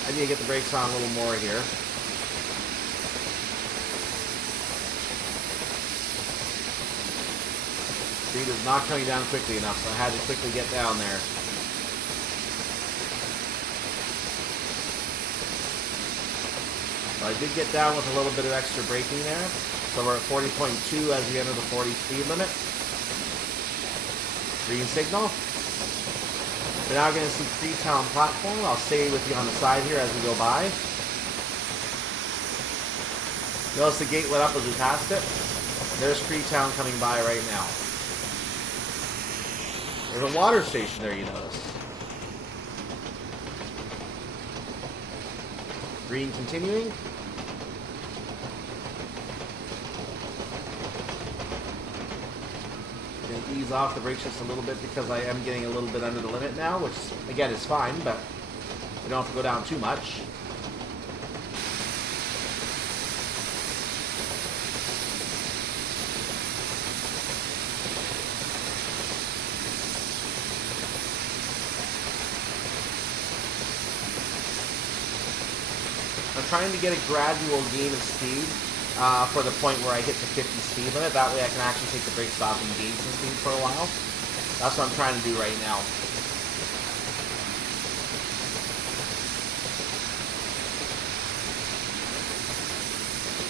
I need to get the brakes on a little more here. Speed is not coming down quickly enough, so I had to quickly get down there. So I did get down with a little bit of extra braking there. So we're at 40.2 as we enter the 40 speed limit. Green signal. We're now going to see Cree Town platform. I'll stay with you on the side here as we go by. Notice the gate lit up as we passed it. There's Cree Town coming by right now. There's a water station there, you notice. Green continuing. Going to ease off the brakes just a little bit because I am getting a little bit under the limit now, which again is fine, but we don't have to go down too much. I'm trying to get a gradual gain of speed for the point where I hit the 50 speed limit. That way I can actually take the brakes off and gain some speed for a while. That's what I'm trying to do right now.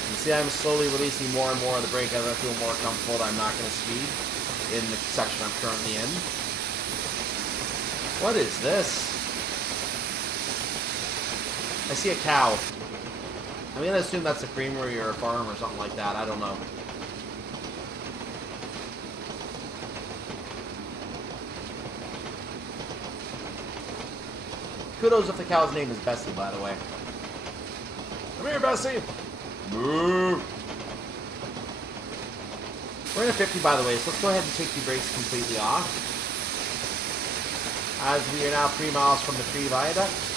You see I'm slowly releasing more and more of the brake as I feel more comfortable that I'm not going to speed in the section I'm currently in. What is this? I see a cow. I'm going to assume that's a creamery or a farm or something like that. I don't know. Kudos if the cow's name is Bessie, by the way. Come here, Bessie! Moo! We're in a 50, by the way, so let's go ahead and take the brakes completely off. As we are now 3 miles from the Cree Viaduct.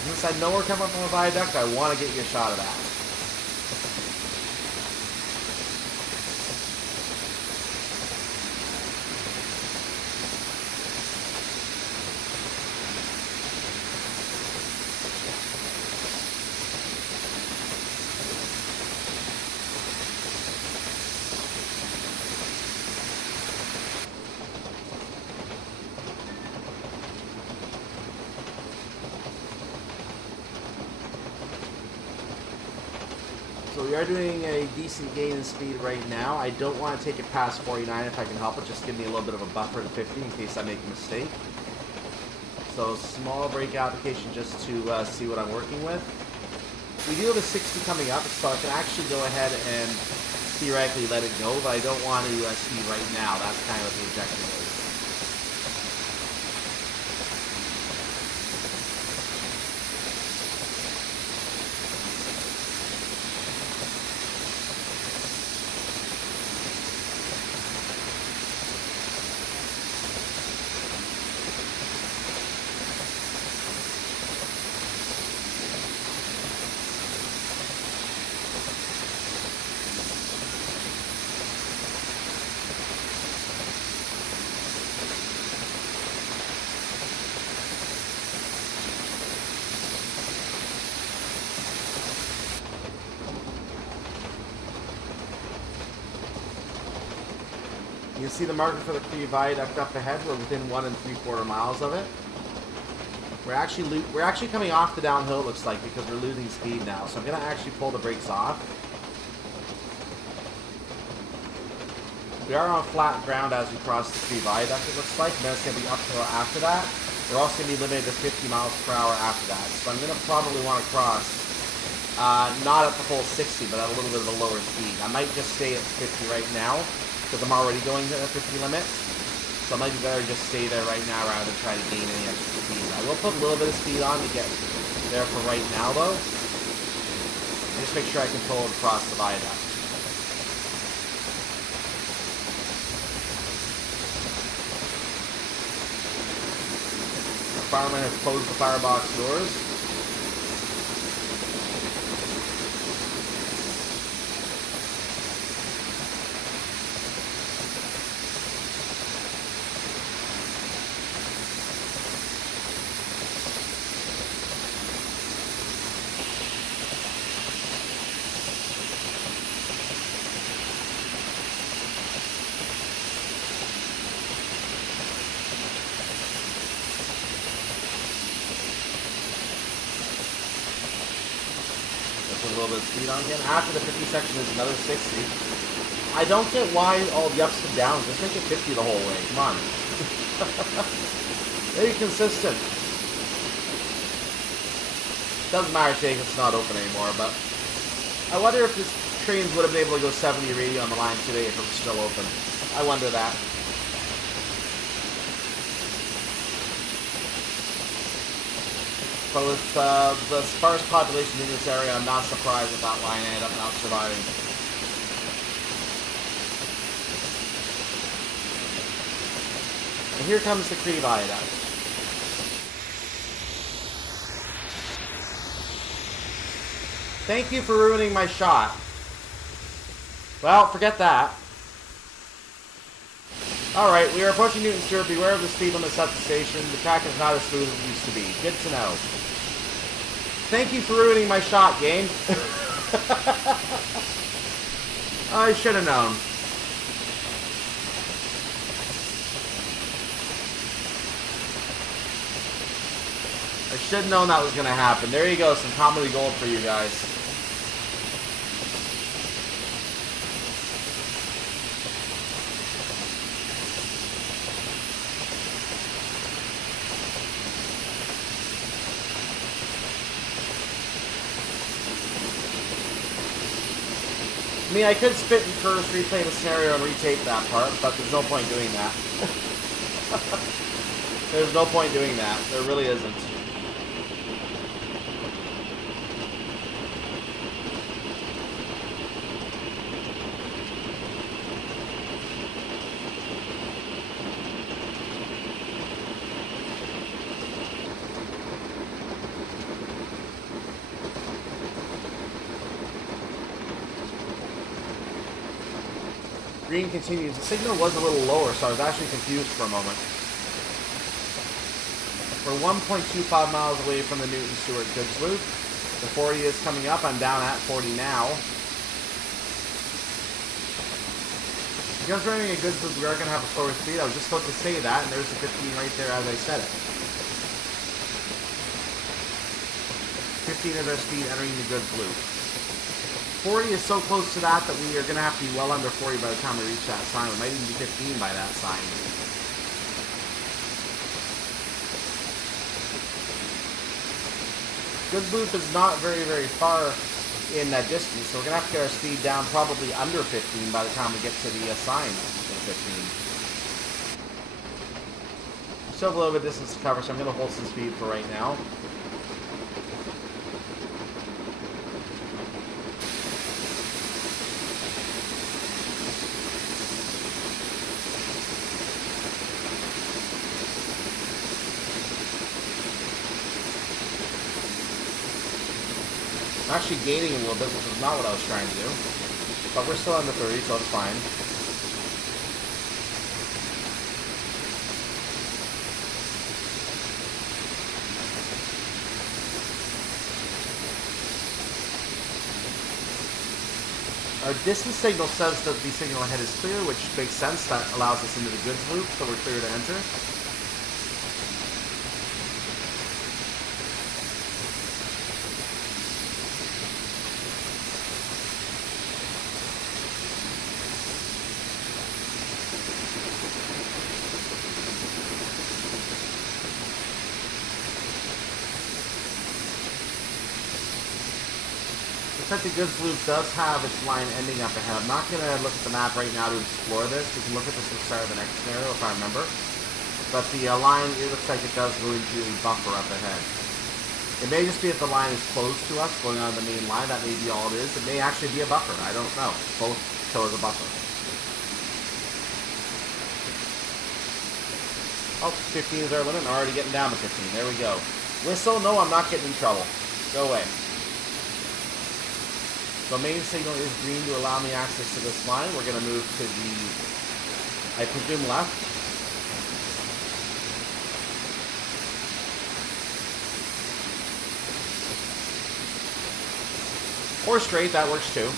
Since I know we're coming from a viaduct, I want to get you a shot of that. So we are doing a decent gain in speed right now. I don't want to take it past 49 if I can help it. Just give me a little bit of a buffer to 50 in case I make a mistake. So small brake application just to see what I'm working with. We do have a 60 coming up, so I can actually go ahead and theoretically let it go, but I don't want to speed right now. That's kind of what the objective is. You can see the marker for the Cree Viaduct up ahead. We're within 1 3/4 miles of it. We're actually coming off the downhill, it looks like, because we're losing speed now. So I'm going to actually pull the brakes off. We are on flat ground as we cross the Cree Viaduct, it looks like, and then it's going to be uphill after that. We're also going to be limited to 50 miles per hour after that. So I'm going to probably want to cross, not at the full 60, but at a little bit of a lower speed. I might just stay at 50 right now, because I'm already going to the 50 limit. So it might be better just stay there right now rather than try to gain any extra speed. I will put a little bit of speed on to get there for right now, though. Just make sure I control it across the viaduct. The fireman has closed the firebox doors. with a little bit of speed on again. After the 50 section is another 60. I don't get why all the ups and downs. Just make it 50 the whole way. Come on. Very consistent. Doesn't matter today if it's not open anymore, but I wonder if this trains would have been able to go 70 or 80 on the line today if it was still open. I wonder that. But with the sparse population in this area, I'm not surprised that that line ended up not surviving. And here comes the Cree Viaduct. Thank you for ruining my shot. Well, forget that. Alright, we are approaching Newton Stewart. Beware of the speed limits at the station. The track is not as smooth as it used to be. Good to know. Thank you for ruining my shot, game. I should have known. I should have known that was going to happen. There you go, some comedy gold for you guys. I mean, I could spit and curse, replay the scenario, and retape that part, but there's no point doing that. There's no point doing that. There really isn't. Green continues. The signal was a little lower, so I was actually confused for a moment. We're 1.25 miles away from the Newton Stewart goods loop. The 40 is coming up. I'm down at 40 now. Because we're running a goods loop, we are going to have a slower speed. I was just about to say that, and there's the 15 right there as I said it. 15 is our speed entering the goods loop. 40 is so close to that we are going to have to be well under 40 by the time we reach that sign. We might even be 15 by that sign. Goods loop is not very, very far in that distance, so we're going to have to get our speed down probably under 15 by the time we get to the sign of 15. Still have a little bit of distance to cover, so I'm going to hold some speed for right now. I'm actually gaining a little bit, which is not what I was trying to do. But we're still under 30, so it's fine. Our distance signal says that the signal ahead is clear, which makes sense. That allows us into the goods loop, so we're clear to enter. The goods loop does have its line ending up ahead. I'm not going to look at the map right now to explore this. We can look at this at the start of the next scenario if I remember. But the line, it looks like it does go into a buffer up ahead. It may just be that the line is close to us, going on the main line. That may be all it is. It may actually be a buffer. I don't know. Both show as a buffer. Oh, 15 is our limit. I'm already getting down to 15. There we go. Whistle. No, I'm not getting in trouble. Go away. The main signal is green to allow me access to this line. We're going to move to the, I presume, left. Or straight, that works too.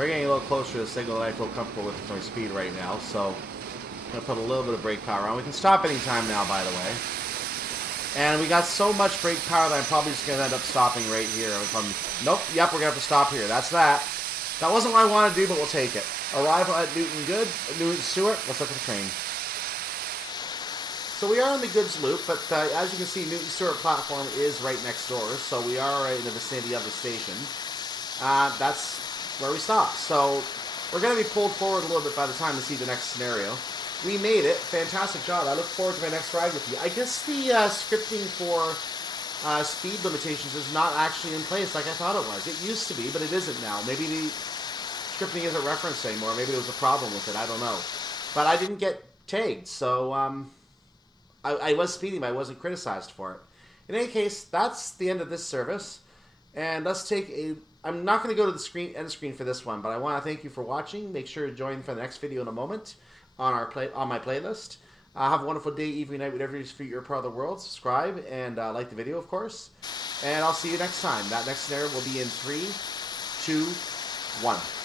we're getting a little closer to the signal that I feel comfortable with my speed right now, so I'm going to put a little bit of brake power on. We can stop anytime now, by the way. And we got so much brake power that I'm probably just going to end up stopping right here. Nope, yep, we're going to have to stop here. That's that. That wasn't what I wanted to do, but we'll take it. Arrival at Newton Stewart. Let's look at the train. So we are in the goods loop, but as you can see, Newton Stewart platform is right next door, so we are right in the vicinity of the station. That's where we stop. So we're going to be pulled forward a little bit by the time to see the next scenario. We made it. Fantastic job. I look forward to my next ride with you. I guess the scripting for speed limitations is not actually in place like I thought it was. It used to be, but it isn't now. Maybe the scripting isn't referenced anymore. Maybe there was a problem with it. I don't know. But I didn't get tagged, so I was speeding, but I wasn't criticized for it. In any case, that's the end of this service. And let's take a... I'm not going to go to the end screen for this one, but I want to thank you for watching. Make sure to join for the next video in a moment on my playlist. Have a wonderful day, evening, night, whatever it is for your part of the world. Subscribe and like the video, of course. And I'll see you next time. That next scenario will be in 3, 2, 1.